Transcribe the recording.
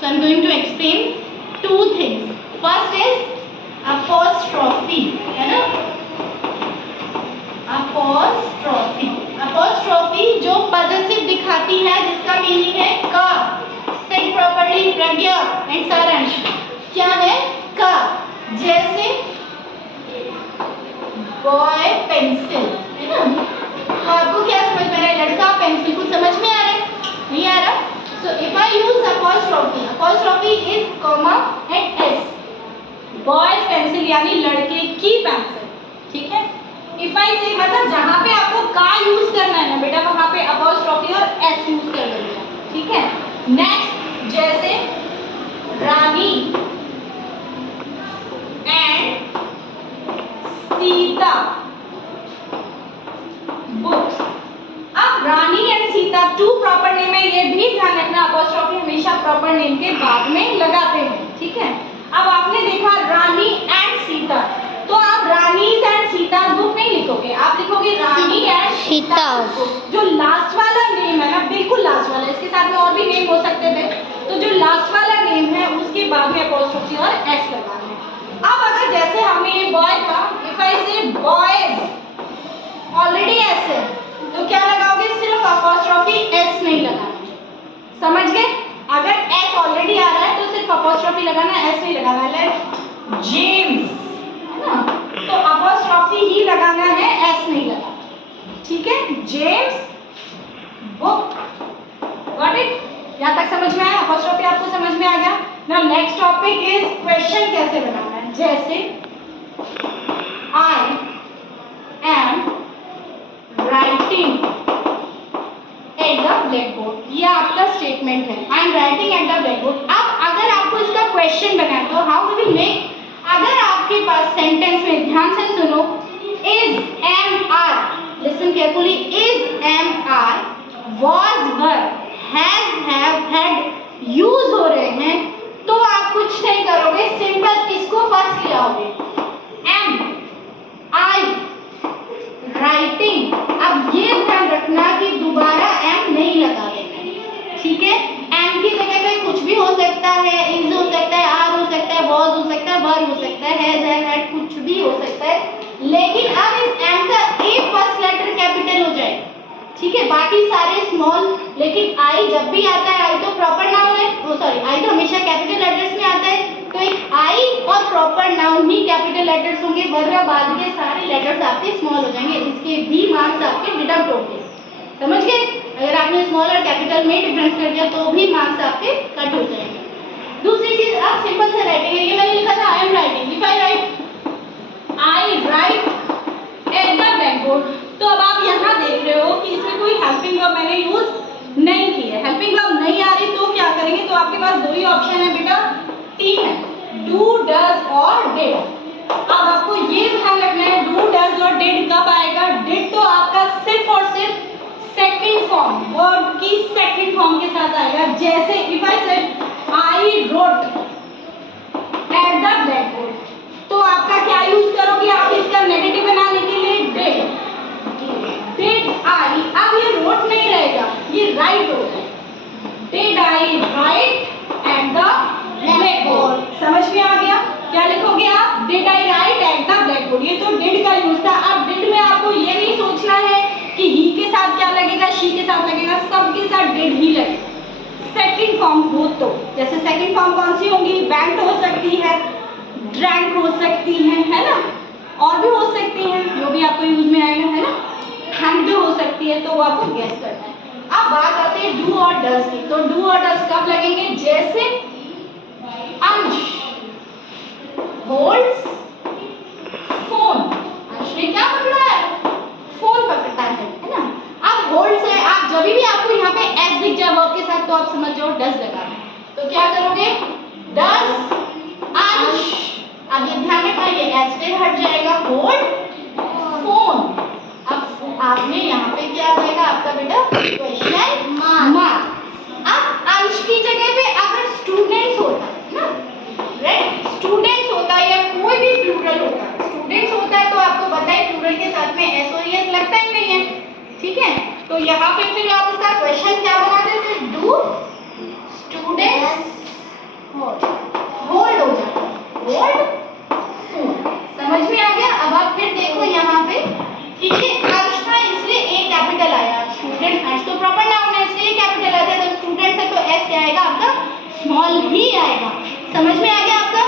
So I'm going to explain two things. First is apostrophe, है ना? Apostrophe जो possessive दिखाती है, जिसका मीनिंग है का. Say properly, प्रज्ञा and सारांश. क्या है का? जैसे boy pencil, है ना? तो आपको क्या समझ में आ रहा है? लड़का पेंसिल, कुछ समझ में आ रहा है? नहीं आ रहा? So if I use apostrophe is comma and s. Boy's pencil यानी लड़के की पेंसिल, ठीक है? If I say मतलब जहाँ पे आपको का यूज करना है ना बेटा, वहाँ पे apostrophe और s यूज कर देंगे, ठीक है? नेक्स्ट जैसे रानी एंड सीता बुक्स. अब Rani and Sita two proper name है, ये भी ध्यान रखना, अपॉस्ट्रोफी हमेशा प्रॉपर नेम के बाद में लगाते हैं, ठीक है? अब आपने देखा रानी एंड सीता, तो आप रानीज एंड सीता बुक नहीं लिखोगे, आप लिखोगे रानी एंड सीता बुक. जो लास्ट वाला नेम है ना, बिल्कुल लास्ट वाला, इसके साथ में और भी नेम हो सकते थे, तो जो लास्ट वाला नेम है उसके बाद में अपॉस्ट्रोफी और एस लगाना है. अब अगर जैसे हमें ये बॉय का, इफ आई से बॉयज, ऑलरेडी एस है, तो क्या लगाओगे? सिर्फ अपॉस्ट्रोफी एस नहीं लगाना. समझ गए? अगर एस ऑलरेडी आ रहा है तो सिर्फ अपॉस्ट्रोफी लगाना, एस नहीं लगाना. लेट जेम्स, है ना? तो अपॉस्ट्रोफी ही लगाना है, एस नहीं लगाना, ठीक है? James book. Got it? यहाँ तक समझ में आया? अपॉस्ट्रोफी आपको समझ में आ गया? Now next topic is question कैसे बनाना है. जैसे I am writing at the blackboard, ये आपका स्टेटमेंट है. I am writing at the blackboard. अब अगर आपको इसका क्वेश्चन बनाना है तो हाउ डू वी मेक? अगर आपके पास सेंटेंस में, ध्यान से सुनो, is am are, listen carefully, is am are, was were, has have had use हो रहे हैं, तो आप कुछ नहीं करोगे, सिंपल इसको फर्स्ट ले आओगे. Am I writing. अब ये ध्यान रखना कि दोबारा एम नहीं लगा देना, ठीक है? एम की जगह पे कुछ भी हो सकता है, इज हो सकता है, आर हो सकता है, वॉज हो सकता है, वर हो सकता है, हैज हैव हैड, कुछ भी हो सकता है. लेकिन अब इस एम का ए फर्स्ट लेटर कैपिटल हो जाए, ठीक है? बाकी सारे स्मॉल. लेकिन आई जब भी आता है, आई तो प्रॉपर नाउन है, सॉरी, आई तो हमेशा कैपिटल लेटर्स में आता है, तो एक आई और प्रॉपर नाउन ही कैपिटल लेटर्स होंगे, वरना बाद के सारे लेटर्स आपके स्मॉल हो जाएंगे. इसके भी मार्क्स आपके डिडक्ट होंगे. समझ गए? अगर आपने स्मॉल और कैपिटल में डिफरेंस कर दिया तो भी मार्क्स आपके कट हो जाएंगे. दूसरी चीज, आप सिंपल से राइटिंग है, ये मैंने लिखा था I am writing. If I right at the blackboard, तो अब आप यहाँ देख रहे हो कि इसमें कोई हेल्पिंग वर्ब मैंने यूज नहीं की है. हेल्पिंग वर्ब नहीं आ रही तो क्या करेंगे? तो आपके पास दो ही ऑप्शन है बेटा, तीन है, डू, डज और डिड. अब आपको ये ध्यान रखना है, डू, डज और डिड कब आएगा? डिड तो आपका सिर्फ और सिर्फ सेकंड फॉर्म, वर्ब की सेकंड फॉर्म के साथ आएगा. जैसे if I said I wrote at the blackboard, तो आपका क्या यूज करोगे? आप इसका नेगेटिव बनाने के लिए डिड आई. अब ये रोट नहीं रहेगा, ये राइट होगा. Did I right at the blackboard. समझ में आ गया? क्या लिखोगे आप? Did I right at the blackboard. ये तो डिड का यूज था. अब डिड में आपको ये नहीं सोचना है कि ही के साथ क्या लगेगा, शी के साथ लगेगा, सबके साथ डिड ही लगेगा. सेकंड फॉर्म हो तो, जैसे सेकंड फॉर्म कौन सी होंगी? वेंट हो सकती है, ड्रैंक हो सकती है ना? और भी हो सकती हैं जो भी आपको यूज में आएगा, है ना? हैंड भी हो सकती है, तो वो आपको गेस करना है. अब बात आती है डू और डज की. तो डू और डज कब लगेंगे? जैसे अंश होल्ड्स फोन. अंश ने क्या पकड़ा है? फोन पकड़ता है ना? अब होल्ड्स है, आप जब भी आपको यहाँ पे एस दिख जाए वर्ब के साथ, तो आप समझ जाओ डज लगा है. तो क्या करोगे? डज अंश. अब ये ध्यान रखना, ये एस पे हट जाएगा, होल्ड फोन. अब आपने यहाँ पे क्या आ जाएगा आपका बेटा? Question mark. अब अंश की जगह पे अगर स्टूडेंट्स होता है ना, राइट, स्टूडेंट्स होता है या कोई भी प्लूरल होता है, स्टूडेंट्स होता है, तो आपको पता है प्लूरल के साथ में एस और एस लगता ही नहीं है, ठीक है? तो यहाँ पे फिर आप उसका क्वेश्चन क्या बना देते? डू स्टूडेंट्स होल्ड हो जाता है, होल्ड सून। समझ में आ गया? अब आप फिर देखो यहाँ पे कि ये अर्श था इसलिए ए कैपिटल आया, स्टूडेंट अर्श तो प्रॉपर नाउन है इसलिए कैपिटल आता है, तो स्टूडेंट है तो एस क्या आएगा आपका, स्मॉल ही आएगा। समझ में आ गया आपका?